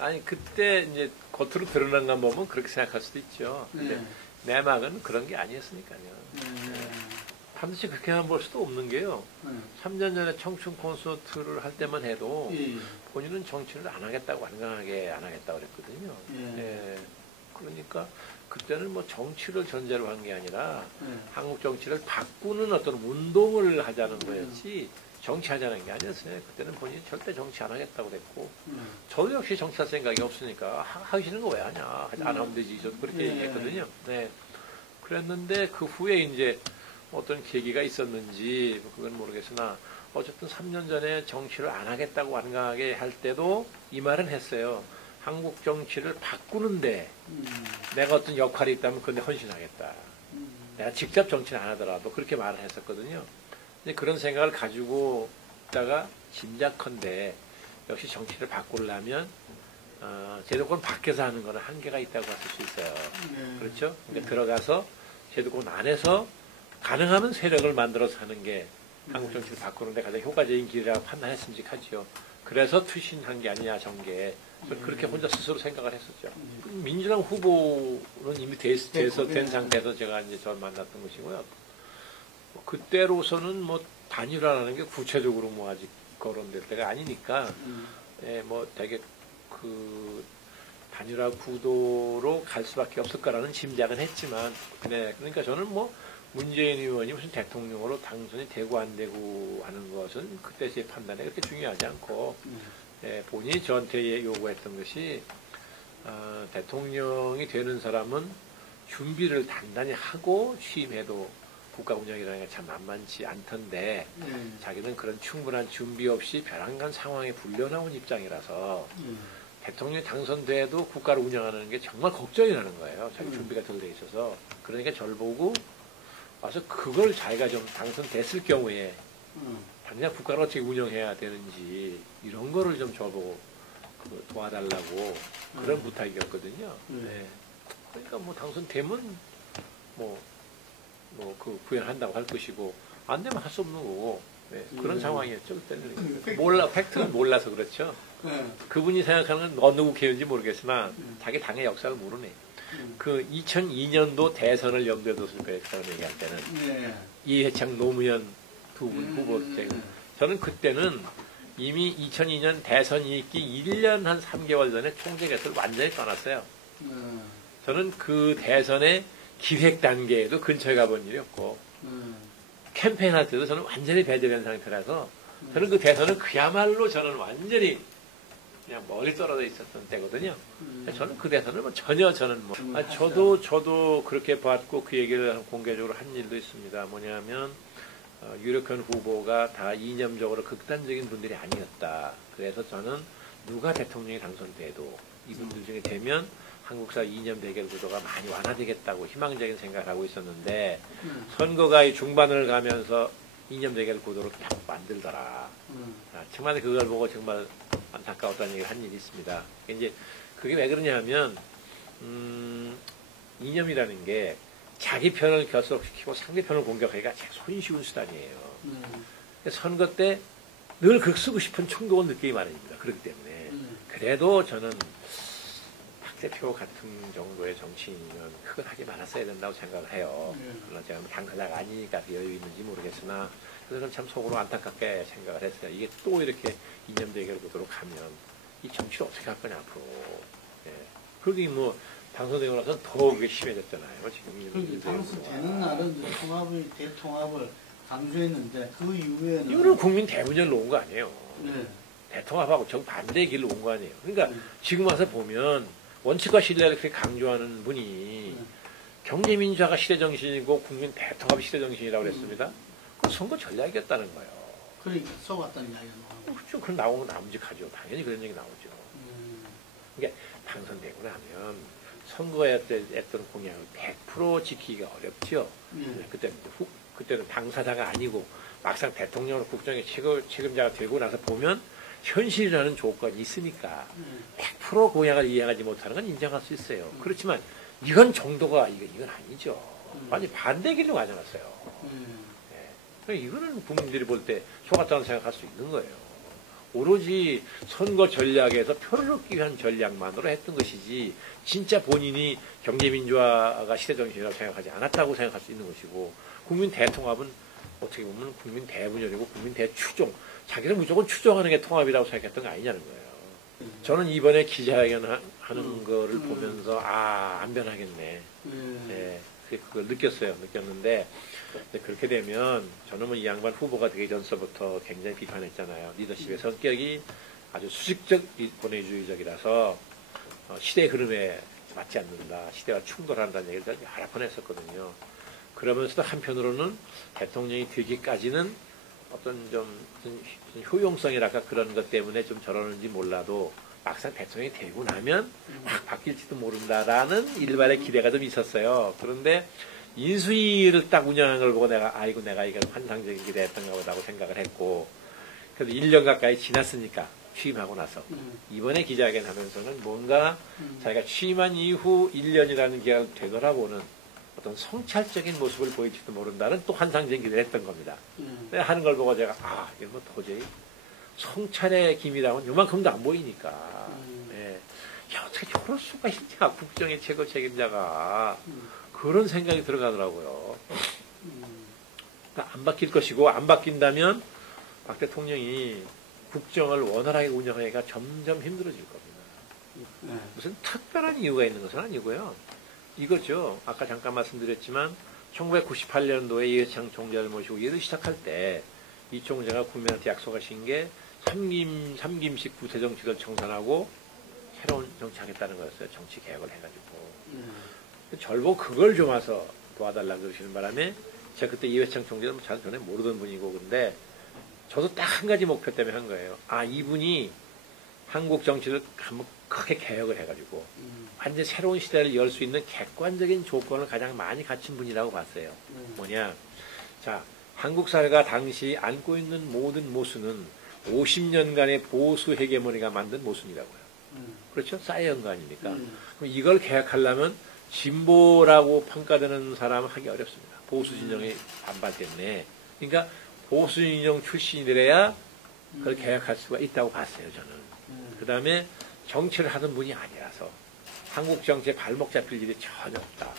아니 그때 이제 겉으로 드러난 것 보면 그렇게 생각할 수도 있죠. 근데 네. 내막은 그런 게 아니었으니까요. 반드시 그렇게만 볼 수도 없는 게요. 3년 전에 청춘 콘서트를 할 때만 해도 본인은 정치를 안 하겠다고 완강하게 안 하겠다고 그랬거든요. 예. 그러니까 그때는 뭐 정치를 전제로 한 게 아니라 한국 정치를 바꾸는 어떤 운동을 하자는 거였지 정치하자는 게 아니었어요. 그때는 본인이 절대 정치 안 하겠다고 그랬고 저도 역시 정치할 생각이 없으니까 하시는 거 왜 하냐. 안 하면 되지. 저도 그렇게 얘기했거든요. 네. 그랬는데 그 후에 이제 어떤 계기가 있었는지 그건 모르겠으나 어쨌든 3년 전에 정치를 안 하겠다고 완강하게 할 때도 이 말은 했어요. 한국 정치를 바꾸는데 내가 어떤 역할이 있다면 그런데 헌신하겠다. 내가 직접 정치는 안 하더라도 그렇게 말을 했었거든요. 근데 그런 생각을 가지고 있다가 짐작컨대 역시 정치를 바꾸려면 제도권 밖에서 하는 거는 한계가 있다고 할 수 있어요. 그렇죠? 그러니까 들어가서 제도권 안에서 가능하면 세력을 만들어서 하는 게 한국 정치를 바꾸는데 가장 효과적인 길이라고 판단했음직하지요. 그래서 투신한 게 아니냐 정계. 그렇게 혼자 스스로 생각을 했었죠. 민주당 후보는 이미 된 상태에서 제가 이제 저 만났던 것이고요. 그때로서는 뭐 단일화라는 게 구체적으로 뭐 아직 거론될 때가 아니니까 예, 뭐 되게 그 단일화 구도로 갈 수밖에 없을 거라는 짐작은 했지만 네, 그러니까 저는 뭐 문재인 의원이 무슨 대통령으로 당선이 되고 안 되고 하는 것은 그때 제 판단에 그렇게 중요하지 않고 예, 본인이 저한테 요구했던 것이 대통령이 되는 사람은 준비를 단단히 하고 취임해도 국가 운영이라는 게 참 만만치 않던데 자기는 그런 충분한 준비 없이 벼랑간 상황에 불려나온 입장이라서 대통령이 당선돼도 국가를 운영하는 게 정말 걱정이 나는 거예요. 자기 준비가 덜 돼 있어서. 그러니까 저를 보고 와서 그걸 자기가 좀 당선됐을 경우에 당장 국가를 어떻게 운영해야 되는지 이런 거를 좀 저보고 도와달라고 그런 부탁이었거든요. 네. 그러니까 뭐 당선되면 그 구현한다고 할 것이고 안 되면 할 수 없는 거고 네. 그런 상황이었죠. 그때는 팩트는 몰라서 그렇죠. 그분이 생각하는 건 어느 국회의원인지 모르겠으나 자기 당의 역사를 모르네. 그 2002년도 대선을 염두에 뒀을 거예요. 그 사람 얘기할 때는. 이해창, 노무현 두 분 후보 때. 저는 그때는 이미 2002년 대선이 있기 1년 한 3개월 전에 총재 곁을 완전히 떠났어요. 저는 그 대선의 기획 단계에도 근처에 가본 일이 없고 캠페인 할 때도 저는 완전히 배제된 상태라서 저는 그 대선은 그야말로 저는 완전히 그냥 멀리 떨어져 있었던 때거든요. 저는 그 대선을 뭐 전혀 저는 저도 그렇게 봤고 그 얘기를 공개적으로 한 일도 있습니다. 뭐냐면 유력한 후보가 다 이념적으로 극단적인 분들이 아니었다. 그래서 저는 누가 대통령이 당선돼도 이분들 중에 되면 한국사 이념 대결 구도가 많이 완화되겠다고 희망적인 생각을 하고 있었는데 선거가 이 중반을 가면서 이념 대결 구도로 딱 만들더라. 정말 그걸 보고 정말 안타까웠다는 얘기를 한 일이 있습니다. 이제 그게 왜 그러냐 하면 이념이라는 게 자기 편을 결속시키고 상대편을 공격하기가 제일 손쉬운 수단이에요. 선거 때 늘 극쓰고 싶은 충동을 느끼기 마련입니다. 그렇기 때문에. 그래도 저는 박 대표 같은 정도의 정치인은 그걸 하지 말았어야 된다고 생각을 해요. 물론 제가 당사자가 아니니까 그 여유 있는지 모르겠으나 그래서 참 속으로 안타깝게 생각을 했어요. 이게 또 이렇게 이념 대결 구도로 가면 이 정치를 어떻게 할 거냐 앞으로. 예. 그게 뭐 당선되고 나서 더 그게 심해졌잖아요. 지금 당선되는 날은 대통합을 강조했는데 그 이후에는 이거는 국민 대분열로 온 거 아니에요. 네. 대통합하고 정반대의 길로 온 거 아니에요. 그러니까 지금 와서 보면 원칙과 신뢰를 그렇게 강조하는 분이 경제민주화가 시대정신이고 국민 대통합이 시대정신이라고 그랬습니다. 그 선거 전략이었다는 거예요. 그러니까 속았다는 이야기가 나오고. 그렇죠. 그럼 나오면 남직하죠. 당연히 그런 얘기 나오죠. 그러니까 당선되고 나면 선거에 했던 공약을 100% 지키기가 어렵죠. 그때는 당사자가 아니고 막상 대통령으로 국정의 책임자가 되고 나서 보면 현실이라는 조건이 있으니까 100% 공약을 이행하지 못하는 건 인정할 수 있어요. 그렇지만 이건 정도가 이건 아니죠. 완전 반대 길로 가져갔어요. 네. 이거는 국민들이 볼 때 속았다고 생각할 수 있는 거예요. 오로지 선거 전략에서 표를 얻기 위한 전략만으로 했던 것이지 진짜 본인이 경제민주화가 시대정신이라고 생각하지 않았다고 생각할 수 있는 것이고 국민 대통합은 어떻게 보면 국민 대분열이고 국민 대추종 자기는 무조건 추종하는 게 통합이라고 생각했던 거 아니냐는 거예요. 저는 이번에 기자회견 하는 거를 보면서 안 변하겠네. 예, 그걸 느꼈는데 그렇게 되면 저는 뭐 이 양반 후보가 되기 전서부터 굉장히 비판했잖아요. 리더십의 성격이 아주 수직적 권위주의적이라서 시대의 흐름에 맞지 않는다. 시대와 충돌한다는 얘기를 여러 번 했었거든요. 그러면서도 한편으로는 대통령이 되기까지는 어떤 좀 효용성이랄까 그런 것 때문에 좀 저러는지 몰라도 막상 대통령이 되고 나면 확 바뀔지도 모른다라는 일반의 기대가 좀 있었어요. 그런데 인수위를 딱 운영한 걸 보고 내가 이건 환상적인 기대했던가 보다고 생각을 했고 그래도 1년 가까이 지났으니까 취임하고 나서 이번에 기자회견 하면서는 뭔가 자기가 취임한 이후 1년이라는 기간을 되돌아보는 어떤 성찰적인 모습을 보일지도 모른다는 또 환상적인 기대를 했던 겁니다. 하는 걸 보고 제가 이건 뭐 도저히 성찰의 기미라고는 요만큼도 안 보이니까 예. 야, 어떻게 저럴 수가 있냐 국정의 최고 책임자가 그런 생각이 들어가더라고요. 그러니까 안 바뀔 것이고 안 바뀐다면 박 대통령이 국정을 원활하게 운영하기가 점점 힘들어질 겁니다. 무슨 특별한 이유가 있는 것은 아니고요. 이거죠. 아까 잠깐 말씀드렸지만 1998년도에 이회창 총재를 모시고 일을 시작할 때 이 총재가 국민한테 약속하신 게 삼김식 구태정치를 청산하고 새로운 정치하겠다는 거였어요. 정치 개혁을 해가지고. 절보 그걸 좀 와서 도와달라고 그러시는 바람에 제가 그때 이회창 총재는 잘 전에 모르던 분이고 근데 저도 딱 한 가지 목표 때문에 한 거예요. 이분이 한국 정치를 한번 크게 개혁을 해가지고 완전 새로운 시대를 열 수 있는 객관적인 조건을 가장 많이 갖춘 분이라고 봤어요. 뭐냐? 자, 한국 사회가 당시 안고 있는 모든 모순은 50년간의 보수 헤게모니가 만든 모순이라고요. 그렇죠? 쌓여온 거 아닙니까? 그럼 이걸 개혁하려면 진보라고 평가되는 사람은 하기 어렵습니다. 보수 진영의 반발 때문에. 그러니까 보수 진영 출신이래야 그걸 개혁할 수가 있다고 봤어요, 저는. 그 다음에 정치를 하던 분이 아니라서 한국 정치에 발목 잡힐 일이 전혀 없다.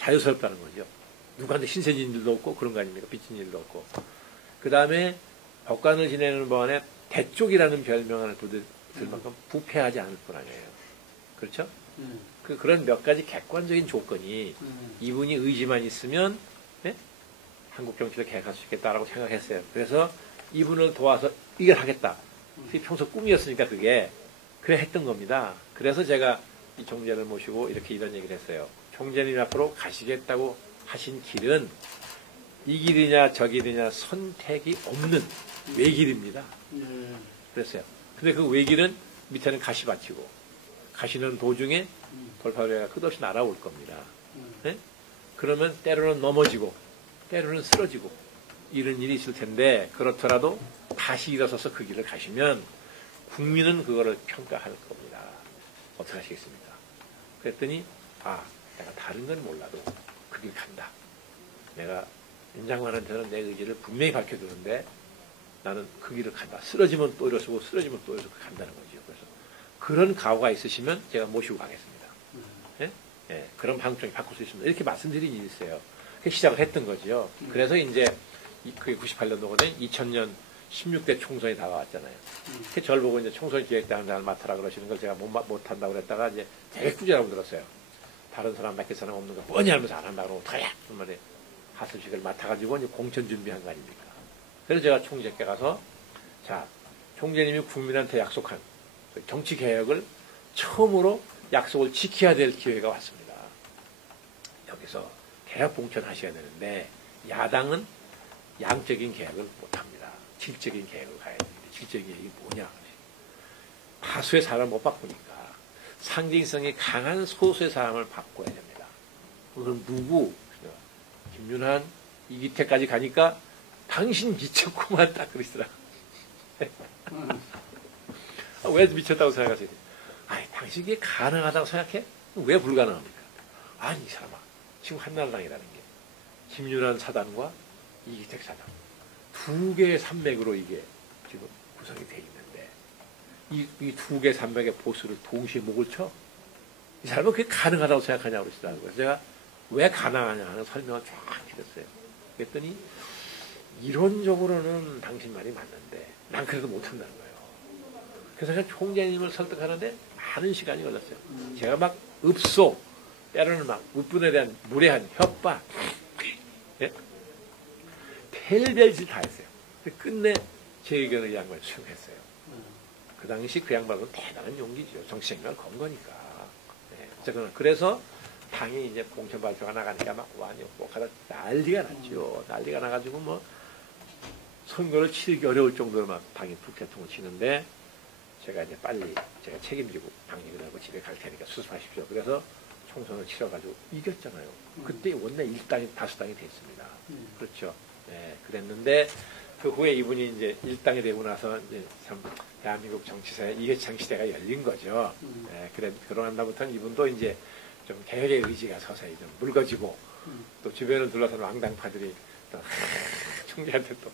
자유스럽다는 거죠. 누구한테 신세진 일도 없고 그런 거 아닙니까? 빚진 일도 없고. 그 다음에 법관을 지내는 동안에 대쪽이라는 별명을 붙을 만큼 부패하지 않을 뿐 아니에요. 그렇죠? 그런 몇 가지 객관적인 조건이 이분이 의지만 있으면 한국 정치를 개혁할 수 있겠다라고 생각했어요. 그래서 이분을 도와서 이걸 하겠다. 평소 꿈이었으니까 그게 그래 했던 겁니다. 그래서 제가 이 총재를 모시고 이렇게 이런 얘기를 했어요. 총재님 앞으로 가시겠다고 하신 길은 이 길이냐 저 길이냐 선택이 없는 외길입니다. 그랬어요. 근데 그 외길은 밑에는 가시밭이고 가시는 도중에 돌파구가 끝없이 날아올 겁니다. 네? 그러면 때로는 넘어지고 때로는 쓰러지고 이런 일이 있을 텐데 그렇더라도 다시 일어서서 그 길을 가시면 국민은 그거를 평가할 겁니다. 어떻게 하시겠습니까? 그랬더니 내가 다른 건 몰라도 그 길 간다. 내가 윤 장관한테는 내 의지를 분명히 밝혀주는데 나는 그 길을 간다. 쓰러지면 또 일어서고 쓰러지면 또 일어서고 간다는 거죠. 그래서 그런 각오가 있으시면 제가 모시고 가겠습니다. 예? 예, 그런 방송이 바꿀 수 있습니다. 이렇게 말씀드린 일이 있어요. 시작을 했던 거죠. 그래서 이제 그게 98년도거든요. 2000년 16대 총선이 다가왔잖아요. 저를 보고 이제 총선 기획단장을 맡아라 그러시는 걸 제가 못한다고 그랬다가 이제 되게 꾸준하고 들었어요. 다른 사람 맡길 사람 없는 거 뭐냐 하면서 안 한다고 그러면 어떡하냐? 그러면 하수식을 맡아가지고 이제 공천 준비한 거 아닙니까? 그래서 제가 총재께 가서 자, 총재님이 국민한테 약속한 정치 개혁을 처음으로 약속을 지켜야 될 기회가 왔습니다. 여기서 개혁 공천하셔야 되는데 야당은 양적인 개혁을 못합니다. 질적인 개혁을 가야 되는데 질적인 개혁이 뭐냐? 다수의 사람을 못 바꾸니까 상징성이 강한 소수의 사람을 바꿔야 됩니다. 그건 누구? 김윤환, 이기태까지 가니까 당신 미쳤구만 딱 그러시더라. 왜 미쳤다고 생각하세요? 당신이 이게 가능하다고 생각해? 왜 불가능합니까? 이 사람아. 지금 한나라당이라는 게 김윤환 사단과 이기택 사단 두 개의 산맥으로 이게 지금 구성이 돼 있는데 이 두 개 산맥의 보수를 동시에 목을 쳐? 이 사람은 그게 가능하다고 생각하냐고 그러시더라고요. 그래서 제가 왜 가능하냐 하는 설명을 쫙 드렸어요. 그랬더니 이론적으로는 당신 말이 맞는데 난 그래도 못한다는 거예요. 그래서 제가 총재님을 설득하는데 많은 시간이 걸렸어요. 제가 막 읍소, 때로는 막 웃분에 대한 무례한 협박, 예? 텔별짓 다 했어요. 끝내 제 의견을 이 양반이 수용했어요. 그 당시 그 양반은 대단한 용기죠. 정치생명을 건 거니까. 예. 그래서 당이 이제 공천 발표가 나가니까 막 완전 하다 난리가 났죠. 난리가 나가지고 뭐 선거를 치르기 어려울 정도로 막 당이 북대통을 치는데 제가 이제 빨리 제가 책임지고 당직을 하고 집에 갈 테니까 수습하십시오. 그래서 총선을 치러가지고 이겼잖아요. 그때 원내 1당이 다수당이 됐습니다. 그렇죠. 네, 그랬는데 그 후에 이분이 이제 1당이 되고 나서 이제 참 대한민국 정치사에 이해창 시대가 열린 거죠. 네, 그러고 나부터는 이분도 이제 좀 개혁의 의지가 서서히 좀 묽어지고 또 주변을 둘러싼 왕당파들이 또 총재한테 또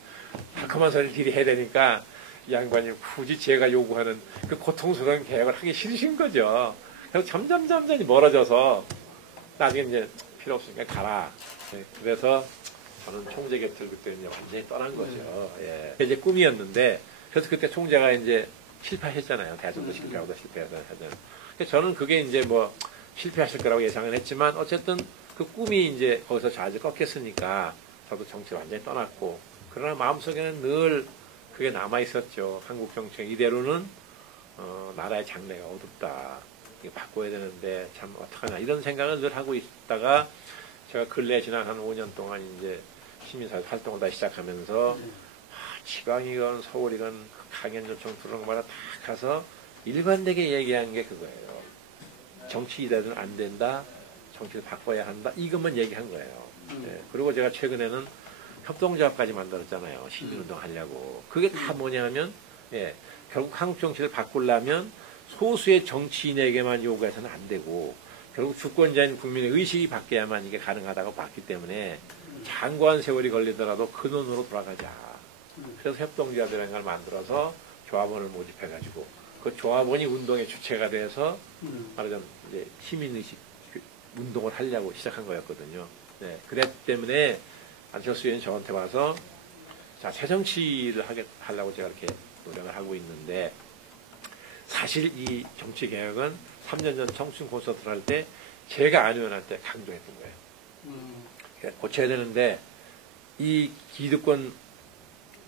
달콤한 소리를 길이 해야 되니까 이 양반이 굳이 제가 요구하는 그 고통스러운 개혁을 하기 싫으신 거죠. 그래서 점점 멀어져서 나중에 이제 필요 없으니까 가라. 네, 그래서 저는 총재 곁을 그때 이제 완전히 떠난 거죠. 예. 이제 꿈이었는데 그래서 그때 총재가 이제 실패하셨잖아요. 대선도 실패하고 실패해서 하잖아요. 저는 그게 이제 뭐 실패하실 거라고 예상을 했지만 어쨌든 그 꿈이 이제 거기서 좌절 꺾였으니까 저도 정치 완전히 떠났고 그러나 마음속에는 늘 그게 남아 있었죠. 한국 정치 이대로는 나라의 장래가 어둡다. 이거 바꿔야 되는데 참 어떡하나 이런 생각을 늘 하고 있다가 제가 근래 지난 한 5년 동안 이제 시민사회 활동을 다시 시작하면서 지방이건 서울이건 강연요청 그런 거마다 다 가서 일관되게 얘기한 게 그거예요. 정치 이대로는 안 된다. 정치를 바꿔야 한다. 이것만 얘기한 거예요. 예. 그리고 제가 최근에는 협동조합까지 만들었잖아요. 시민운동 하려고. 그게 다 뭐냐면, 예, 결국 한국 정치를 바꾸려면 소수의 정치인에게만 요구해서는 안 되고, 결국 주권자인 국민의 의식이 바뀌어야만 이게 가능하다고 봤기 때문에, 장고한 세월이 걸리더라도 근원으로 돌아가자. 그래서 협동조합이라는 걸 만들어서 조합원을 모집해가지고, 그 조합원이 운동의 주체가 돼서, 말하자면, 이제 시민의식 운동을 하려고 시작한 거였거든요. 네, 그랬기 때문에, 안철수 의원이 저한테 와서 자 새정치를 하려고 제가 이렇게 노력을 하고 있는데 사실 이 정치개혁은 3년 전 청춘 콘서트를 할 때 제가 안 의원한테 강조했던 거예요. 고쳐야 되는데 이 기득권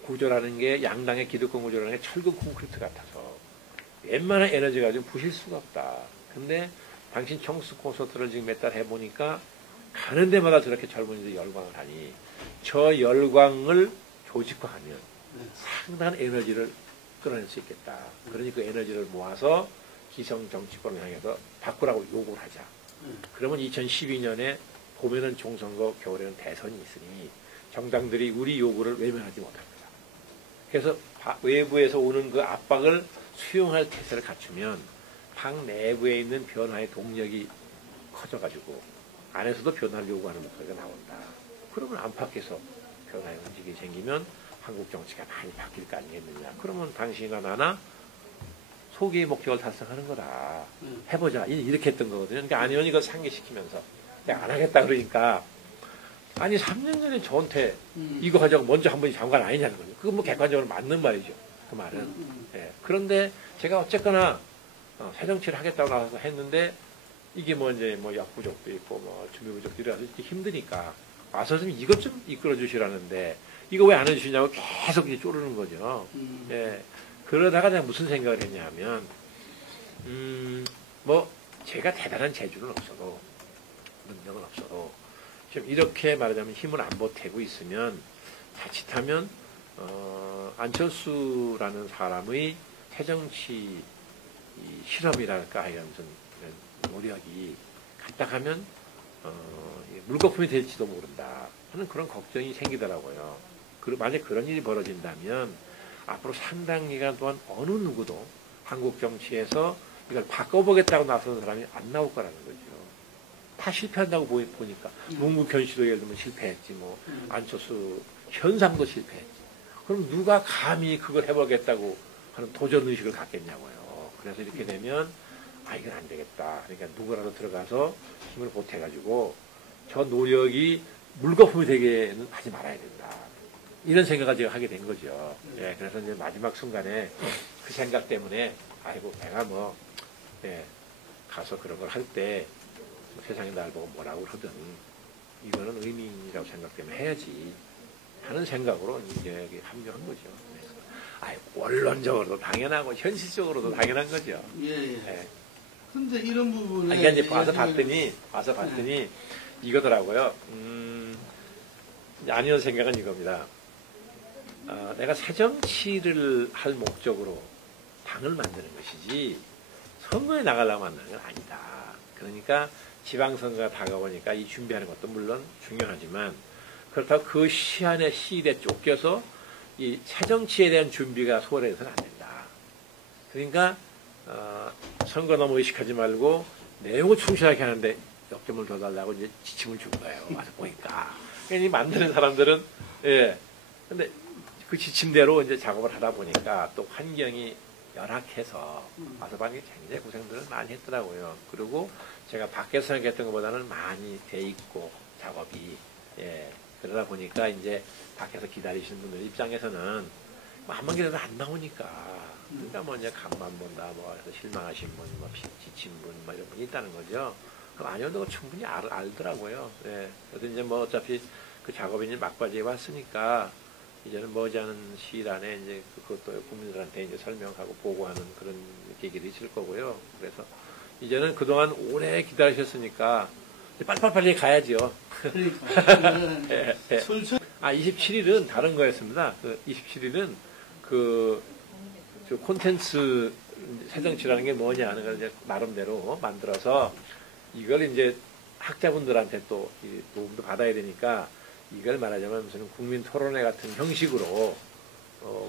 구조라는 게 양당의 기득권 구조라는 게 철근 콘크리트 같아서 웬만한 에너지가 좀 부실 수가 없다. 근데 당신 청춘 콘서트를 지금 몇 달 해보니까 가는 데마다 저렇게 젊은이들이 열광을 하니 저 열광을 조직화하면 상당한 에너지를 끌어낼 수 있겠다. 그러니 그 에너지를 모아서 기성 정치권을 향해서 바꾸라고 요구를 하자. 그러면 2012년에 봄에는 총선거, 겨울에는 대선이 있으니 정당들이 우리 요구를 외면하지 못합니다. 그래서 외부에서 오는 그 압박을 수용할 태세를 갖추면 당 내부에 있는 변화의 동력이 커져가지고 안에서도 변화를 요구하는 목소리가 나온다. 그러면 안팎에서 변화의 움직임이 생기면 한국 정치가 많이 바뀔 거 아니겠느냐. 그러면 당신이나 나나 소기의 목적을 달성하는 거다. 해보자. 이렇게 했던 거거든요. 그러니까 안 의원이 이걸 상기시키면서 내가 안 하겠다 그러니까 아니 3년 전에 저한테 이거 하자고 먼저 한 번이 장관 아니냐는 거죠. 그건 뭐 객관적으로 맞는 말이죠. 그 말은. 예. 그런데 제가 어쨌거나 새정치를 하겠다고 나와서 했는데 이게 뭐 이제 뭐 역부족도 있고 뭐 준비부족도 이래서 이렇게 힘드니까 와서 좀 이것 좀 이끌어 주시라는데 이거 왜 안 해주시냐고 계속 이제 쪼르는 거죠. 예. 그러다가 내가 무슨 생각을 했냐 하면 뭐 제가 대단한 재주는 없어도 능력은 없어도 지금 이렇게 말하자면 힘을 안 보태고 있으면 자칫하면 안철수라는 사람의 새정치 실험이랄까 하여간 무슨 노력이 갔다 가면 물거품이 될지도 모른다 하는 그런 걱정이 생기더라고요. 만약 그런 일이 벌어진다면 앞으로 상당 기간 동안 어느 누구도 한국 정치에서 이걸 바꿔보겠다고 나서는 사람이 안 나올 거라는 거죠. 다 실패한다고 보니까 문국현 씨도 예를 들면 실패했지 뭐 안철수 현상도 실패했지 그럼 누가 감히 그걸 해보겠다고 하는 도전의식을 갖겠냐고요. 그래서 이렇게 되면, 아, 이건 안 되겠다. 그러니까 누구라도 들어가서 힘을 보태가지고 저 노력이 물거품이 되게는 하지 말아야 된다. 이런 생각을 제가 하게 된 거죠. 예, 그래서 이제 마지막 순간에 그 생각 때문에, 아이고, 내가 뭐, 예, 가서 그런 걸 할 때, 세상이 날 보고 뭐라고 하든, 이거는 의미라고 생각 때문에 해야지. 하는 생각으로 이제 여기 합류한 거죠. 네. 아이, 원론적으로도 당연하고, 현실적으로도 당연한 거죠. 예, 예. 예. 근데 이런 부분에. 그러니까 이제 와서 봤더니, 이거더라고요. 이제 아니온 생각은 이겁니다. 내가 새정치를 할 목적으로 당을 만드는 것이지 선거에 나가려고 만드는 건 아니다. 그러니까 지방선거가 다가오니까 이 준비하는 것도 물론 중요하지만 그렇다고 그 시일에 쫓겨서 이 새정치에 대한 준비가 소홀해서는 안 된다. 그러니까 선거 너무 의식하지 말고 내용을 충실하게 하는데 역점을 더 달라고 이제 지침을 준 거예요. 와서 보니까. 그러니까 이 만드는 사람들은 예. 근데 그 지침대로 이제 작업을 하다 보니까 또 환경이 열악해서 와서 보니 굉장히 고생들을 많이 했더라고요. 그리고 제가 밖에서 생각했던 것보다는 많이 돼 있고 작업이 예. 그러다 보니까 이제 밖에서 기다리시는 분들 입장에서는 한번 기다려도 안 나오니까 그러니까 뭐 이제 간만 본다 뭐 해서 실망하신 분, 뭐 지친 분, 뭐 이런 분이 있다는 거죠. 그럼 아니어도 충분히 알더라고요. 예. 그래서 이제 뭐 어차피 그 작업이 이제 막바지에 왔으니까 이제는 머지않은 시일 안에 이제 그것도 국민들한테 이제 설명하고 보고하는 그런 계기도 있을 거고요. 그래서 이제는 그동안 오래 기다리셨으니까 빨리빨리 가야죠. 그러니까. 예, 예. 27일은 다른 거였습니다. 그 27일은 저 콘텐츠 새정치라는 게 뭐냐 하는 걸 이제 나름대로 만들어서 이걸 이제 학자분들한테 또 도움도 받아야 되니까 이걸 말하자면 무슨 국민 토론회 같은 형식으로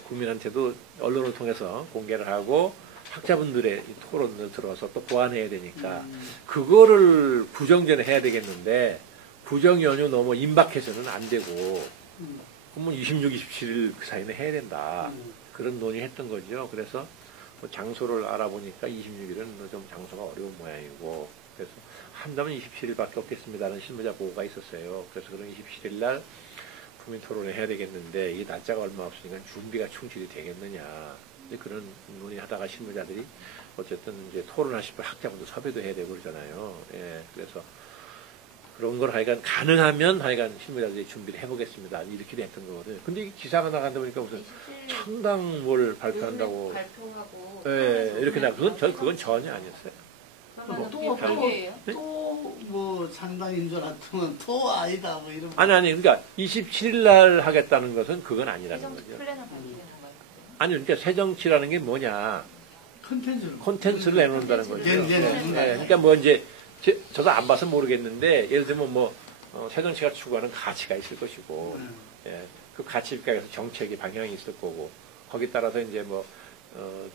국민한테도 언론을 통해서 공개를 하고 학자분들의 토론을 들어서 또 보완해야 되니까 그거를 구정전에 해야 되겠는데 구정 연휴 너무 임박해서는 안 되고 그러면 26, 27일 그 사이는 해야 된다. 그런 논의했던 거죠. 그래서 뭐 장소를 알아보니까 26일은 좀 장소가 어려운 모양이고 그래서 한다면 27일밖에 없겠습니다라는 실무자 보고가 있었어요. 그래서 그럼 27일 날 국민 토론회 해야 되겠는데 이 날짜가 얼마 없으니까 준비가 충실히 되겠느냐. 이제 그런 논의하다가 실무자들이 어쨌든 이제 토론하실 분 학자분도 섭외도 해야 되고 그러잖아요. 예, 그래서 그런 걸 하여간 가능하면 하여간 실무자들이 준비를 해보겠습니다. 이렇게 됐던 거거든요. 근데 이 기사가 나간다 보니까 무슨 창당 뭘 발표한다고. 발표하고. 예, 이렇게 나 그건 전혀 아니었어요. 뭐 상당인 줄 알았더만 또 아니다 뭐 이런. 아니 그러니까 27일 날 하겠다는 것은 그건 아니라는 거죠. 플랜을 바뀌는 건가요? 아니 그러니까 새정치라는 게 뭐냐 콘텐츠를 내놓는다는 거죠. 그러니까 뭐 이제 저도 안 봐서 모르겠는데 예를 들면 뭐 새정치가 추구하는 가치가 있을 것이고 예, 그 가치 입각에서 정책의 방향이 있을 거고 거기에 따라서 이제 뭐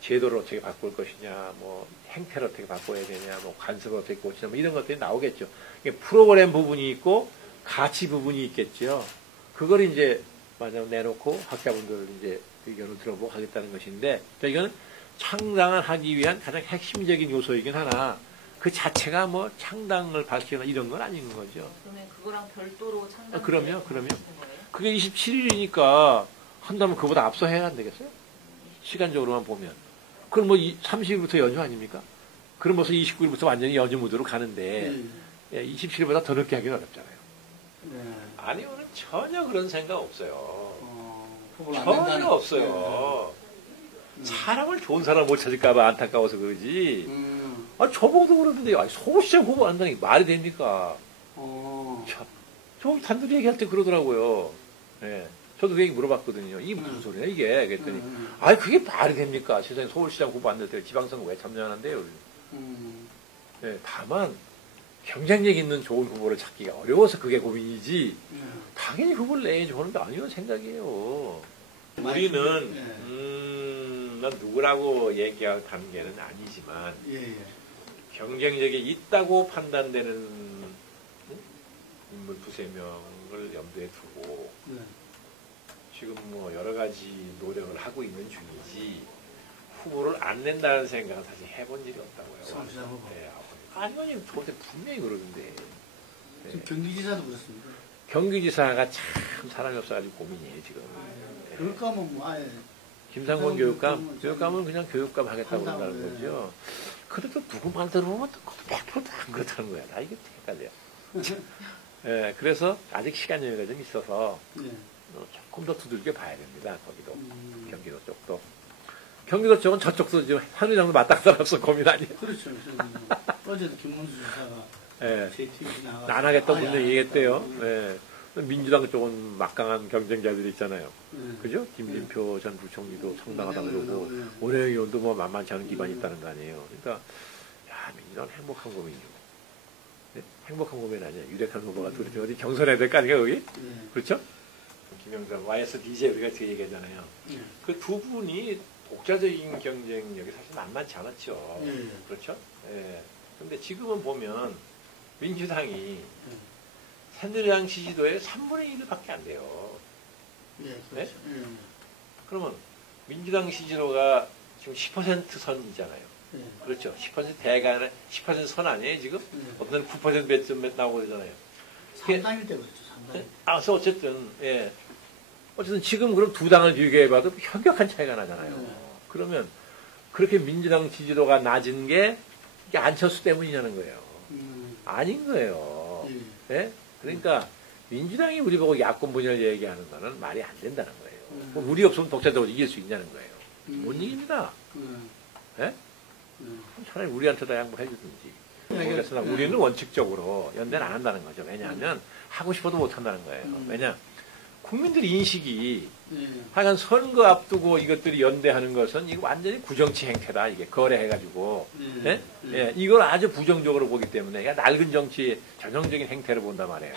제도를 어떻게 바꿀 것이냐, 뭐 행태를 어떻게 바꿔야 되냐, 뭐 관습을 어떻게 고치냐, 뭐 이런 것들이 나오겠죠. 이게 프로그램 부분이 있고 가치 부분이 있겠죠. 그걸 이제 만약 내놓고 학자분들 이제 의견을 들어보고 하겠다는 것인데, 이거는 창당을 하기 위한 가장 핵심적인 요소이긴 하나, 그 자체가 뭐 창당을 밝히거나 이런 건 아닌 거죠. 그러면 그거랑 별도로 창당. 그럼요. 그게 27일이니까 한다면 그보다 앞서 해야 안 되겠어요? 시간적으로만 보면. 그럼 뭐 30일부터 연휴 아닙니까? 그럼 벌써 29일부터 완전히 연휴 무드로 가는데, 27일보다 더 늦게 하기는 어렵잖아요. 아니, 오늘 전혀 그런 생각 없어요. 전혀 없어요. 사람을 좋은 사람 못 찾을까봐 안타까워서 그러지. 아니, 저보고도 그러는데, 아니, 서울시장 후보 한다는 게 말이 됩니까? 참, 저 단둘이 얘기할 때 그러더라고요. 예. 저도 그 얘기 물어봤거든요. 이게 무슨 소리야, 이게? 그랬더니, 아니, 그게 말이 됩니까? 세상에 서울시장 후보 안 될 때 지방선거 왜 참여하는데요? 예, 다만, 경쟁력 있는 좋은 후보를 찾기가 어려워서 그게 고민이지, 당연히 후보를 내야지 하는 게 아니라는 생각이에요. 우리는, 난 누구라고 얘기할 단계는 아니지만, 경쟁력이 있다고 판단되는 인물 두세 명을 염두에 두고, 지금 뭐 여러 가지 노력을 하고 있는 중이지 후보를 안 낸다는 생각은 사실 해본 일이 없다고요. 서울시장 후보. 네, 아니, 저한테 분명히 그러는데. 지금 경기지사도 그렇습니다. 경기지사가 참 사람이 없어가지고 고민이에요, 지금. 네. 교육감은 뭐 아예 김상곤 교육감? 교육감은 그냥 교육감 하겠다고 한다고, 한다는 네. 거죠. 그래도 누구 말 들어보면 또 100%다 안 그렇다는 거야. 나 이게 헷갈려. 예, 그래서 아직 시간 여유가 좀 있어서 네. 조금 더 두들겨 봐야 됩니다. 거기도. 경기도 쪽도. 경기도 쪽은 저쪽도 지금 한의장도 맞닥뜨려 없어 고민 아니에요. 그렇죠. 어제도 김문수 지사가 예. JTBC 나가서 안 하겠다고 아예 분명히 안 얘기했대요. 하겠다고. 예. 민주당 쪽은 막강한 경쟁자들이 있잖아요. 네. 그죠? 김진표 전 부총리도 상당하다고 네, 그러고, 네, 네. 원외 의원도 뭐 만만치 않은 기반이 있다는 거 아니에요. 그러니까, 야, 민주당은 행복한 고민이요. 네? 행복한 고민 아니야. 유력한 후보가 둘이 어디 경선해야 될 거 아닌가, 여기? 네. 그렇죠? 김영삼, YSDJ 우리가 그 얘기하잖아요. 네. 그 두 분이 독자적인 경쟁력이 사실 만만치 않았죠. 네. 그렇죠? 예. 근데 지금은 보면 민주당이 새누리당 지지도의 3분의 1밖에 안 돼요. 네, 그렇죠. 네. 그러면 민주당 지지도가 지금 10% 선이잖아요. 네. 그렇죠. 10% 대가 10%선 아니에요, 지금? 네. 어떤 9% 몇점 나오고 그러잖아요. 3당일 때 그렇죠. 3당. 그래서 어쨌든, 예. 어쨌든 지금 그럼 두 당을 비교해봐도 현격한 차이가 나잖아요. 네. 그러면 그렇게 민주당 지지도가 낮은 게 이게 안철수 때문이냐는 거예요. 아닌 거예요. 예. 예? 그러니까 민주당이 우리 보고 야권 분열 얘기하는 거는 말이 안 된다는 거예요. 그럼 우리 없으면 독자적으로 이길 수 있냐는 거예요. 못 이깁니다. 예? 그럼 차라리 우리한테다 양보해주든지. 모르겠으나 우리는 원칙적으로 연대는 안 한다는 거죠. 왜냐하면 하고 싶어도 못 한다는 거예요. 왜냐? 국민들 인식이 하여간 선거 앞두고 이것들이 연대하는 것은 이거 완전히 구정치 행태다. 이게 거래해가지고. 예? 예, 이걸 아주 부정적으로 보기 때문에 그러니까 낡은 정치의 전형적인 행태를 본단 말이에요.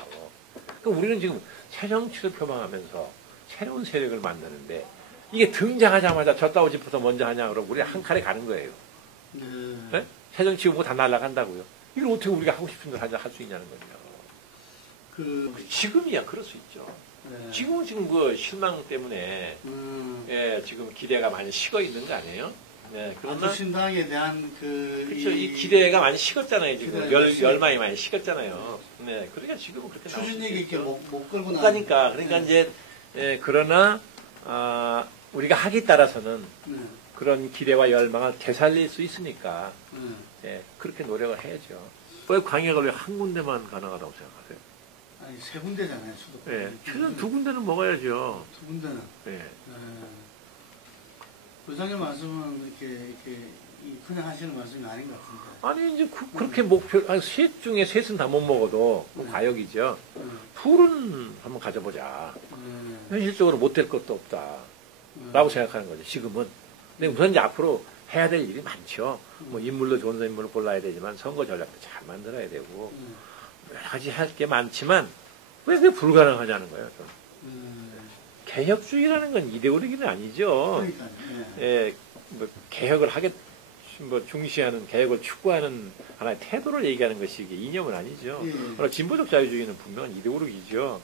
그러니까 우리는 지금 새 정치를 표방하면서 새로운 세력을 만드는데 이게 등장하자마자 졌다고 짚어서 먼저 하냐 그러고 우리 한 칼에 가는 거예요. 예? 새 정치 후보 다 날아간다고요. 이걸 어떻게 우리가 하고 싶은 대로 할 수 있냐는 거죠. 지금이야 그럴 수 있죠. 지금은 지금 그 실망 때문에 예, 지금 기대가 많이 식어 있는 거 아니에요? 네, 그러나 신당에 대한 그렇죠. 이 기대가 많이 식었잖아요. 지금 열망이 많이 식었잖아요. 네, 그러니까 지금은 그렇게 추진력이 이렇게 못 끌고 그러니까 이제 예, 그러나 우리가 하기 따라서는 그런 기대와 열망을 되살릴 수 있으니까 예, 그렇게 노력을 해야죠. 왜 광역을 왜 한 군데만 가능하다고 생각하세요? 아니, 세 군데잖아요, 수도. 예, 최소한 두 군데는 먹어야죠. 두 군데는. 예. 부장님 말씀은 이렇게 그냥 하시는 말씀이 아닌 것 같은데. 아니, 이제 그렇게 목표, 셋 중에 셋은 다 못 먹어도 뭐 과역이죠. 둘은 한번 가져보자. 현실적으로 못 될 것도 없다. 라고 생각하는 거죠, 지금은. 근데 우선 이제 앞으로 해야 될 일이 많죠. 뭐 인물로 좋은 인물을 골라야 되지만 선거 전략도 잘 만들어야 되고 여러 가지 할 게 많지만 왜 그게 불가능하냐는 거예요. 개혁주의라는 건 이데올로기는 아니죠. 그러니까요. 예, 뭐 개혁을 뭐 중시하는 개혁을 추구하는 하나의 태도를 얘기하는 것이 이게 이념은 아니죠. 그러나 진보적 자유주의는 분명한 이데올로기죠.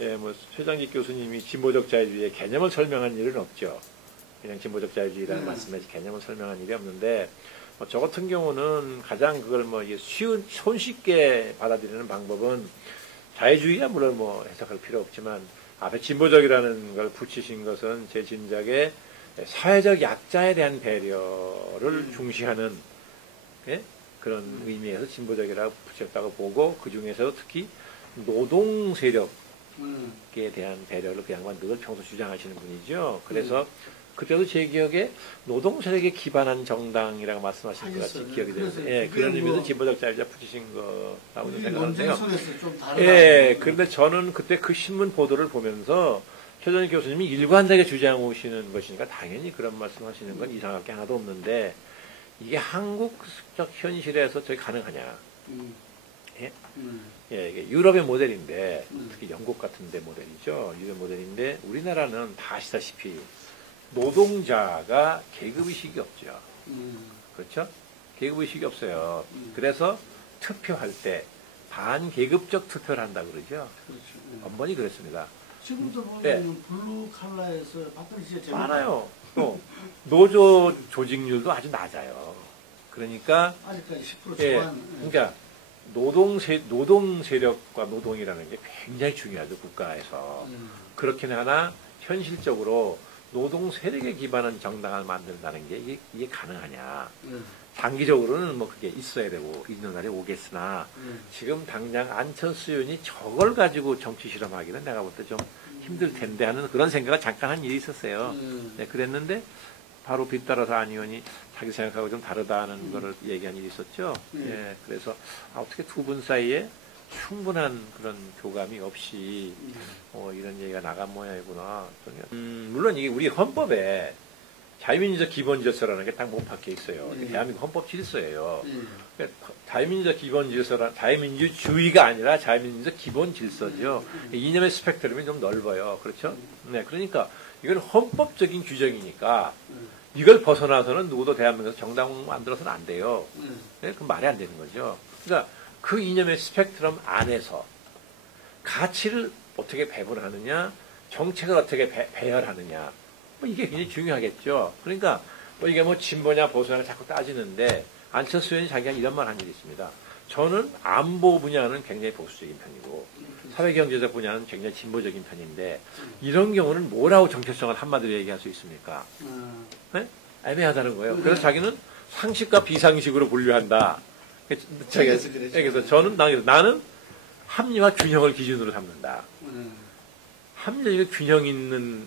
예, 뭐 최장직 교수님이 진보적 자유주의의 개념을 설명한 일은 없죠. 그냥 진보적 자유주의라는 말씀에서 개념을 설명한 일이 없는데 저 같은 경우는 가장 그걸 뭐 손쉽게 받아들이는 방법은 자유주의야 물론 뭐 해석할 필요 없지만 앞에 진보적이라는 걸 붙이신 것은 제 짐작에 사회적 약자에 대한 배려를 중시하는 예? 그런 의미에서 진보적이라고 붙였다고 보고 그 중에서도 특히 노동 세력에 대한 배려를 그 양반 늘 평소 주장하시는 분이죠. 그래서 그때도 제 기억에 노동 세력에 기반한 정당이라고 말씀하신 것 같이 기억이 되는데 예, 그런 의미에서 진보적 자유주의 붙이신 거라고 생각하는데요. 예, 그런데 저는 그때 그 신문 보도를 보면서 최전희 교수님이 일관되게 주장해 오시는 것이니까 당연히 그런 말씀하시는 건 이상할 게 하나도 없는데 이게 한국적 현실에서 저게 가능하냐? 예? 예, 이게 유럽의 모델인데 특히 영국 같은 데 모델이죠. 유럽 모델인데 우리나라는 다 아시다시피 노동자가 계급의식이 없죠. 그렇죠? 계급의식이 없어요. 그래서 투표할 때 반계급적 투표를 한다 그러죠. 번번이 그랬습니다. 지금도 보면 예. 블루 칼라에서 박근혜 씨가 제일 많아요. 또 노조 조직률도 아주 낮아요. 그러니까 아직까지 10% 예, 초반. 그러니까 노동 세력과 노동이라는 게 굉장히 중요하죠 국가에서. 그렇긴 하나 현실적으로 노동 세력에 기반한 정당을 만든다는 게 이게 가능하냐? 장기적으로는 뭐 그게 있어야 되고 있는 날이 오겠으나 지금 당장 안철수 의원이 저걸 가지고 정치 실험하기는 내가 볼 때 좀 힘들 텐데 하는 그런 생각을 잠깐 한 일이 있었어요. 네, 그랬는데 바로 뒤따라서 안 의원이 자기 생각하고 좀 다르다는 거를 얘기한 일이 있었죠. 예, 그래서 어떻게 두 분 사이에 충분한 그런 교감이 없이 이런 얘기가 나간 모양이구나. 물론 이게 우리 헌법에 자유민주적 기본질서라는 게 딱 못 박혀 있어요. 대한민국 헌법 질서예요. 그러니까 자유민주적 기본질서라 자유민주주의가 아니라 자유민주적 기본질서죠. 이념의 스펙트럼이 좀 넓어요. 그렇죠? 네, 그러니까 이건 헌법적인 규정이니까 이걸 벗어나서는 누구도 대한민국에서 정당 만들어서는 안 돼요. 네, 그건 말이 안 되는 거죠. 그러니까 그 이념의 스펙트럼 안에서 가치를 어떻게 배분하느냐, 정책을 어떻게 배열하느냐, 뭐 이게 굉장히 중요하겠죠. 그러니까 뭐 이게 뭐 진보냐 보수냐 자꾸 따지는데 안철수 의원이 자기가 이런 말 한 일이 있습니다. 저는 안보 분야는 굉장히 보수적인 편이고 사회경제적 분야는 굉장히 진보적인 편인데 이런 경우는 뭐라고 정체성을 한마디로 얘기할 수 있습니까? 네? 애매하다는 거예요. 그래서 자기는 상식과 비상식으로 분류한다. 그래서 저는 나는 합리와 균형을 기준으로 삼는다. 합리적인 균형 있는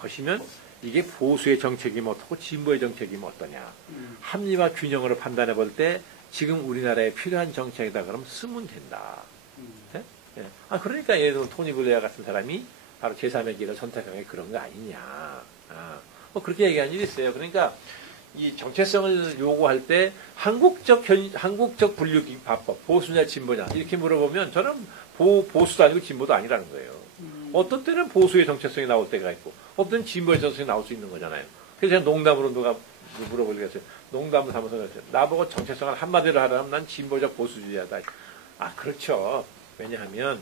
것이면 이게 보수의 정책이면 어떻고 진보의 정책이면 어떠냐. 합리와 균형으로 판단해 볼 때 지금 우리나라에 필요한 정책이다 그러면 쓰면 된다. 네? 네. 그러니까 예를 들면 토니 블레어 같은 사람이 바로 제3의 길을 선택한 게 그런 거 아니냐. 뭐 그렇게 얘기한 일이 있어요. 그러니까 이 정체성을 요구할 때 한국적 분류기pháp 보수냐 진보냐 이렇게 물어보면 저는 보수도 아니고 진보도 아니라는 거예요. 어떤 때는 보수의 정체성이 나올 때가 있고 어떤 때는 진보의 정체성이 나올 수 있는 거잖아요. 그래서 제가 농담으로 누가 물어보겠어요. 농담을 삼아서 그랬어요. 나보고 정체성을 한마디로 하라면 난 진보적 보수주의자다. 그렇죠. 왜냐하면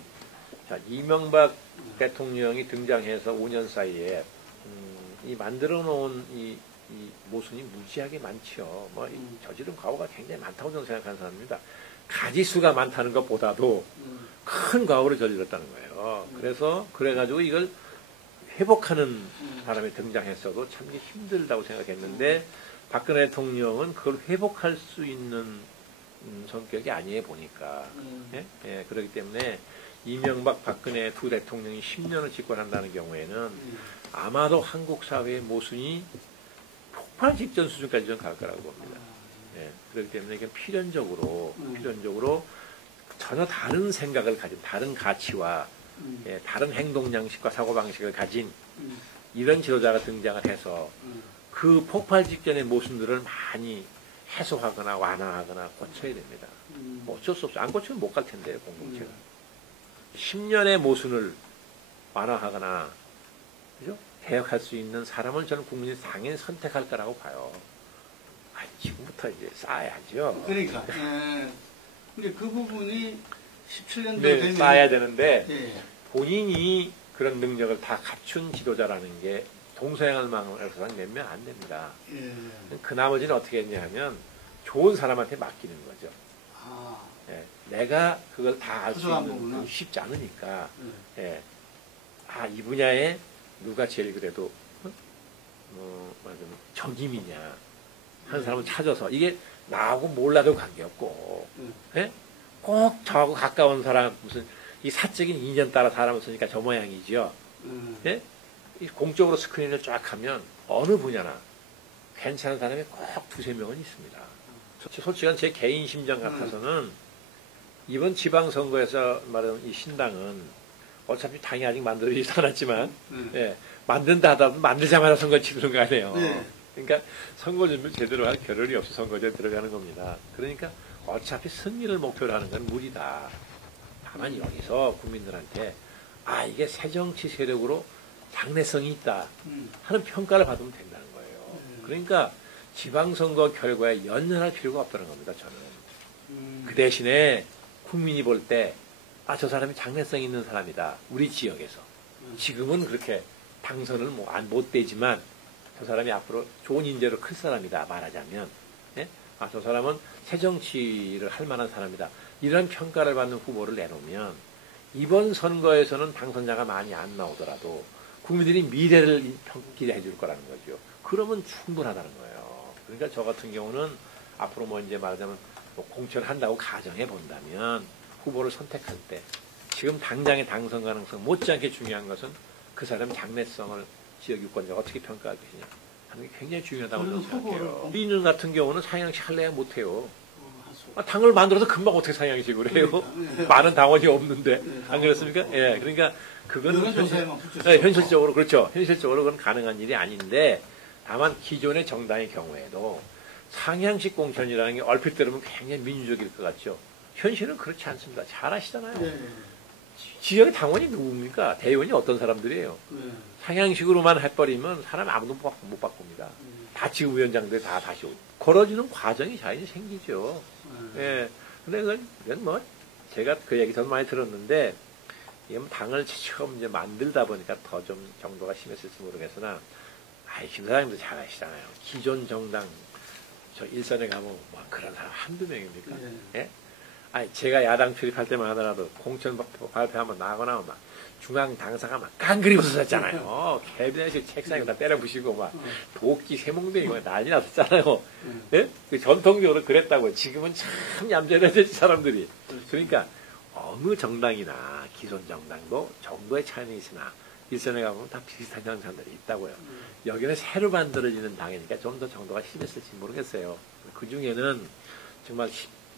자, 이명박 대통령이 등장해서 5년 사이에 이 만들어 놓은 이 모순이 무지하게 많죠. 뭐 저지른 과오가 굉장히 많다고 저는 생각하는 사람입니다. 가지수가 많다는 것보다도 큰 과오를 저질렀다는 거예요. 그래가지고 이걸 회복하는 사람이 등장했어도 참 힘들다고 생각했는데 박근혜 대통령은 그걸 회복할 수 있는 성격이 아니에요 보니까. 예? 예, 그렇기 때문에 이명박 박근혜 두 대통령이 10년을 집권한다는 경우에는 아마도 한국 사회의 모순이 폭발 직전 수준까지 좀 갈 거라고 봅니다. 예, 그렇기 때문에 이게 필연적으로 전혀 다른 생각을 가진, 다른 가치와 예, 다른 행동 양식과 사고 방식을 가진 이런 지도자가 등장을 해서 그 폭발 직전의 모순들을 많이 해소하거나 완화하거나 고쳐야 됩니다. 뭐 어쩔 수 없어요. 안 고치면 못 갈 텐데요, 공동체가. 10년의 모순을 완화하거나, 그죠? 개혁할 수 있는 사람을 저는 국민이 당연히 선택할 거라고 봐요. 지금부터 이제 쌓아야죠. 그러니까. 근데 그 부분이 17년도 네, 되면 쌓아야 되는데, 예. 본인이 그런 능력을 다 갖춘 지도자라는 게 동서양을망해서는 몇 명 안 됩니다. 예. 그 나머지는 어떻게 했냐 하면 좋은 사람한테 맡기는 거죠. 예, 내가 그걸 다 알 수 있는 건 쉽지 않으니까 예. 이 분야에 누가 제일 그래도 적임이냐 하는 사람을 찾아서 이게 나하고 몰라도 관계없고 예? 꼭 저하고 가까운 사람 무슨 이 사적인 인연 따라 사람을 쓰니까 저 모양이죠. 예? 공적으로 스크린을 쫙 하면 어느 분야나 괜찮은 사람이 꼭 두세 명은 있습니다. 솔직한 제 개인 심정 같아서는 이번 지방선거에서 말하는 이 신당은 어차피 당이 아직 만들어지지도 않았지만 예, 만든다 하다 보면 만들자마자 선거 치르는 거 아니에요. 그러니까 선거 준비를 제대로 할 겨를이 없이 선거제에 들어가는 겁니다. 그러니까 어차피 승리를 목표로 하는 건 무리다. 다만 여기서 국민들한테 이게 새정치 세력으로 장래성이 있다 하는 평가를 받으면 된다는 거예요. 그러니까 지방선거 결과에 연연할 필요가 없다는 겁니다. 저는. 그 대신에 국민이 볼 때 저 사람이 장래성 있는 사람이다. 우리 지역에서. 지금은 그렇게 당선을 못 되지만 저 사람이 앞으로 좋은 인재로 클 사람이다 말하자면, 예? 아, 저 사람은 새 정치를 할 만한 사람이다. 이런 평가를 받는 후보를 내놓으면 이번 선거에서는 당선자가 많이 안 나오더라도 국민들이 미래를 기대해 줄 거라는 거죠. 그러면 충분하다는 거예요. 그러니까 저 같은 경우는 앞으로 뭐 이제 말하자면 뭐 공천한다고 가정해 본다면 후보를 선택할 때 지금 당장의 당선 가능성 못지않게 중요한 것은 그 사람 장래성을 지역 유권자가 어떻게 평가할 것이냐 하는 게 굉장히 중요하다고 저는 생각해요. 우리는 같은 경우는 상향식 할래야 못해요. 당을 만들어서 금방 어떻게 상향식을 해요? 그러니까. 많은 당원이 없는데. 안 그렇습니까? 예. 그러니까 그건 현실적으로, 그렇죠. 현실적으로 그건 가능한 일이 아닌데, 다만 기존의 정당의 경우에도 상향식 공천이라는 게 얼핏 들으면 굉장히 민주적일 것 같죠. 현실은 그렇지 않습니다. 잘 아시잖아요. 네. 지역의 당원이 누굽니까? 대의원이 어떤 사람들이에요? 네. 상향식으로만 해버리면 사람 아무도 못 바꿉니다. 다 지구위원장들 다 다시 걸어주는 과정이 자연히 생기죠. 예. 근데 그건 뭐, 제가 그 얘기 더 많이 들었는데, 이게 뭐 당을 처음 이제 만들다 보니까 더 좀 정도가 심했을지 모르겠으나, 김 사장님도 잘 아시잖아요. 기존 정당, 저 일선에 가면 뭐 그런 사람 한두 명입니까? 예? 제가 야당 출입할 때만 하더라도 공천 발표하면 나거나 막 중앙 당사가 막 깡그리 웃었잖아요. 캐비넷 책상에 다 때려 부시고 막 도끼 세몽둥이 난리 났었잖아요. 예? 전통적으로 그랬다고요. 지금은 참 얌전해졌지 사람들이. 그러니까 어느 정당이나 기존 정당도 정도의 차이는 있으나 일선에 가보면 다 비슷한 현상들이 있다고요. 여기는 새로 만들어지는 당이니까 좀 더 정도가 심했을지 모르겠어요. 그 중에는 정말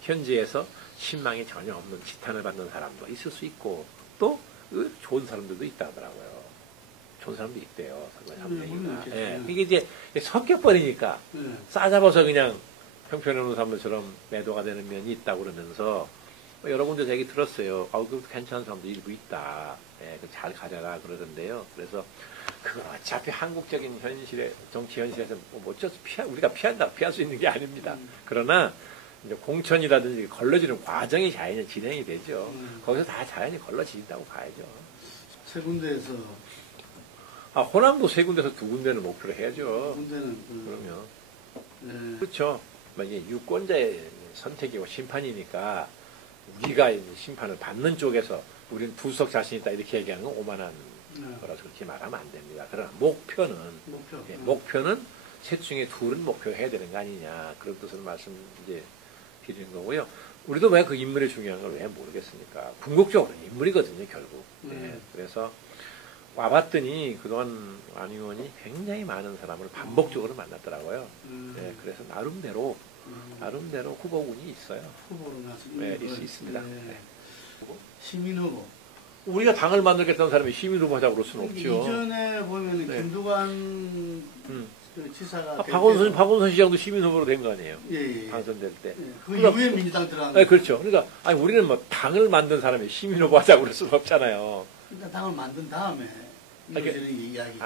현지에서 신망이 전혀 없는 지탄을 받는 사람도 있을 수 있고 또 좋은 사람들도 있다 하더라고요. 좋은 사람도 있대요. 예. 이게 이제 섞여버리니까 싸잡아서 그냥 형편없는 사람들처럼 매도가 되는 면이 있다고 그러면서 여러 군데 얘기 들었어요. 그것도 괜찮은 사람도 일부 있다. 예, 잘 가져라 그러던데요. 그래서 그건 어차피 한국적인 현실의 정치 현실에서 뭐 어째서 우리가 피할 수 있는 게 아닙니다. 그러나 이제 공천이라든지 걸러지는 과정이 자연히 진행이 되죠. 거기서 다 자연히 걸러진다고 봐야죠. 세 군데에서. 호남도 세 군데에서 두 군데는 목표로 해야죠. 군데는 그러면. 네. 그렇죠. 이게 유권자의 선택이고 심판이니까 우리가 심판을 받는 쪽에서 우리는 부석 자신 있다 이렇게 얘기하는 건 오만한 거라서 그렇게 말하면 안 됩니다. 그러나 목표는 셋 중에 둘은 목표해야 되는 거 아니냐 그런 뜻으로 말씀 이제 드리는 거고요. 우리도 왜 그 인물이 중요한 걸 왜 모르겠습니까? 궁극적으로 인물이거든요, 결국. 네. 그래서 와봤더니 그동안 안 의원이 굉장히 많은 사람을 반복적으로 만났더라고요. 네. 그래서 나름대로 후보군이 있어요. 후보로 나서 네, 있습니다. 네. 네. 시민 후보. 우리가 당을 만들겠다는 사람이 시민 후보 하자고 그럴 수는 없죠. 이전에 보면 네. 김두관 그 지사가 박원순 시장도 시민 후보로 된 거 아니에요? 예. 당선될 때. 예. 그 이후에 민주당 들어간 네, 그렇죠. 그러니까 우리는 뭐 당을 만든 사람이 시민 후보 하자고 그럴 수는 없잖아요. 일단 당을 만든 다음에 이루어지는 이야기죠.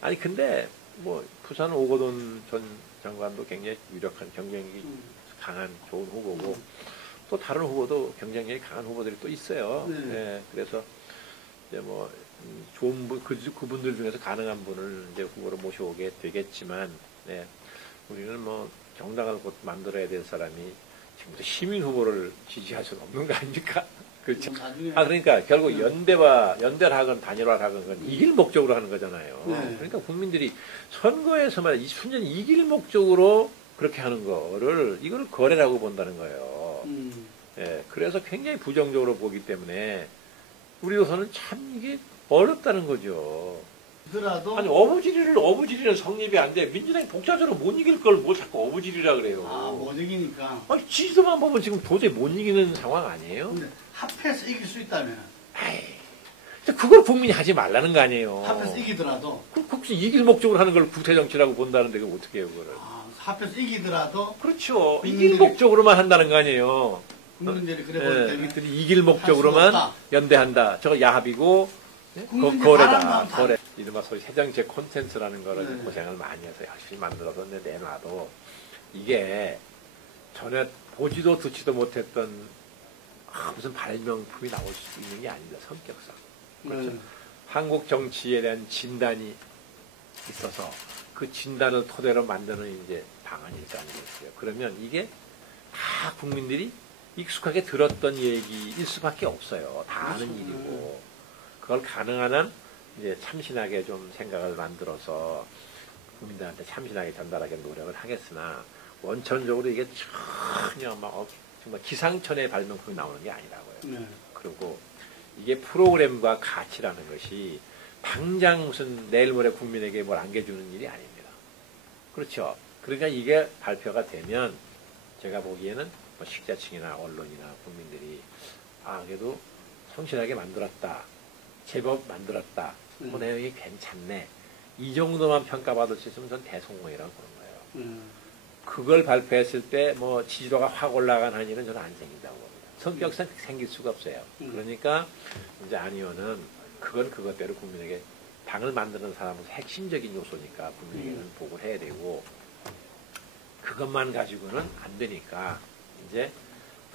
아니 근데 뭐 부산 오거돈 전 장관도 굉장히 유력한 경쟁력이 강한 좋은 후보고 또 다른 후보도 경쟁력이 강한 후보들이 또 있어요. 네. 네, 그래서 이제 뭐 좋은 분 그분들 중에서 가능한 분을 이제 후보로 모셔오게 되겠지만, 네, 우리는 뭐 정당을 곧 만들어야 될 사람이 지금부터 시민 후보를 지지할 수는 없는 거 아닙니까? 그렇죠. 그러니까 결국 연대를 하건 단일화를 하건 그건 이길 목적으로 하는 거잖아요. 네. 그러니까 국민들이 선거에서만 순전히 이길 목적으로 그렇게 하는 거를 이걸 거래라고 본다는 거예요. 예, 그래서 굉장히 부정적으로 보기 때문에 우리로서는 참 이게 어렵다는 거죠. 그더라도 아니 어부지리는 성립이 안 돼. 민주당이 독자적으로 못 이길 걸 뭘 자꾸 어부지리라 그래요. 못 이기니까. 아니 지지도만 보면 지금 도저히 못 이기는 상황 아니에요? 근데 합해서 이길 수 있다면. 그걸 국민이 하지 말라는 거 아니에요. 합해서 이기더라도. 혹시 이길 목적으로 하는 걸 구태정치라고 본다는데 그걸 어떻게 해요, 그거를? 합해서 이기더라도. 그렇죠. 이길 목적으로만 한다는 거 아니에요. 국민들이 그래 보기 때문에. 이길 목적으로만 연대한다. 저거 야합이고 거래다. 거래. 이른바 소위 새정치 콘텐츠라는 거를 고생을 많이 해서 열심히 만들어서 내놔도 이게 전에 보지도 듣지도 못했던 무슨 발명품이 나올 수 있는 게 아닙니다. 성격상. 그렇죠. 한국 정치에 대한 진단이 있어서 그 진단을 토대로 만드는 이제 방안이 있지 않겠어요. 그러면 이게 다 국민들이 익숙하게 들었던 얘기일 수밖에 없어요. 다 아는 일이고 그걸 가능한 한 이제 참신하게 좀 생각을 만들어서 국민들한테 참신하게 전달하게 노력을 하겠으나 원천적으로 이게 전혀 막 정말 기상천외 발명품이 나오는 게 아니라고요. 네. 그리고 이게 프로그램과 가치라는 것이 당장 무슨 내일 모레 국민에게 뭘 안겨주는 일이 아닙니다. 그렇죠. 그러니까 이게 발표가 되면 제가 보기에는 뭐 식자층이나 언론이나 국민들이 그래도 성실하게 만들었다. 제법 만들었다. 그 내용이 괜찮네. 이 정도만 평가받을 수 있으면 전 대성공이라고 보는 거예요. 그걸 발표했을 때 뭐 지지도가 확 올라간 한 일은 저는 안 생긴다고 봅니다. 성격상 생길 수가 없어요. 그러니까 이제 안 의원은 그건 그것대로 국민에게 당을 만드는 사람은 핵심적인 요소니까 국민에게는 보고를 해야 되고 그것만 가지고는 안 되니까 이제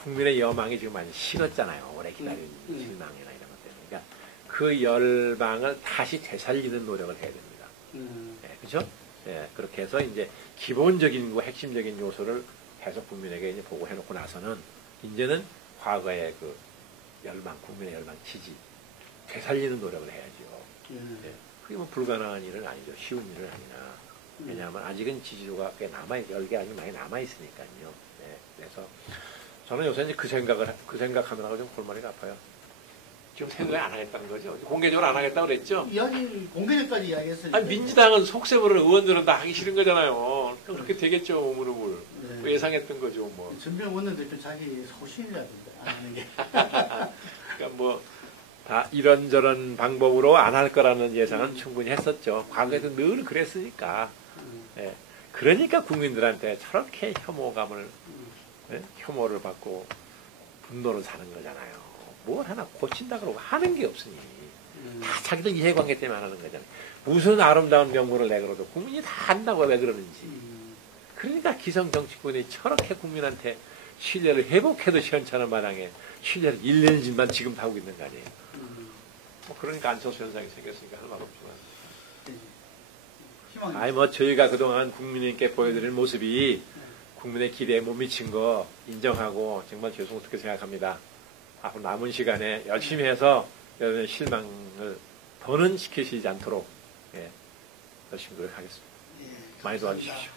국민의 여망이 지금 많이 식었잖아요. 오래 기다린 실망이나 이런 것 때문에. 그러니까 그 열망을 다시 되살리는 노력을 해야 됩니다. 네, 그렇죠? 네, 그렇게 해서 이제 기본적인 거 핵심적인 요소를 계속 국민에게 이제 보고해놓고 나서는 이제는 과거의 그 열망, 국민의 열망, 지지 되살리는 노력을 해야죠. 네, 그게 뭐 불가능한 일은 아니죠. 쉬운 일은 아니나. 왜냐하면 아직은 지지도가 꽤 열개 아주 많이 남아있으니까요. 네, 그래서 저는 요새 이제 그 생각하느라고 좀 골머리가 아파요. 지금 생각을 안 하겠다는 거죠. 공개적으로 안 하겠다고 그랬죠. 공개적까지 이야기했어요. 아니, 민주당은 속셈으로 의원들은 다 하기 싫은 거잖아요. 그럼 그렇게 되겠죠, 무릎을. 네. 예상했던 거죠, 뭐. 전병 원내대표 자기 소신이라던데, 안 하는 게. 그러니까 뭐, 다 이런저런 방법으로 안 할 거라는 예상은 충분히 했었죠. 과거에도 늘 그랬으니까. 예. 그러니까 국민들한테 저렇게 혐오감을, 혐오를 받고 분노를 사는 거잖아요. 뭘 하나 고친다 그러고 하는 게 없으니. 다 자기들 이해관계 때문에 안 하는 거잖아요. 무슨 아름다운 명분을 내걸어도 국민이 다 안다고 왜 그러는지. 그러니까 기성정치권이 저렇게 국민한테 신뢰를 회복해도 시원찮은 마당에 신뢰를 1년진만 지금 하고 있는 거 아니에요. 뭐 그러니까 안철수 현상이 생겼으니까 할 말 없지만. 아니, 뭐 저희가 그동안 국민님께 보여드릴 모습이 국민의 기대에 못 미친 거 인정하고 정말 죄송스럽게 생각합니다. 앞으로 남은 시간에 열심히 해서 여러분의 실망을 더는 시키시지 않도록 열심히 노력하겠습니다. 많이 도와주십시오.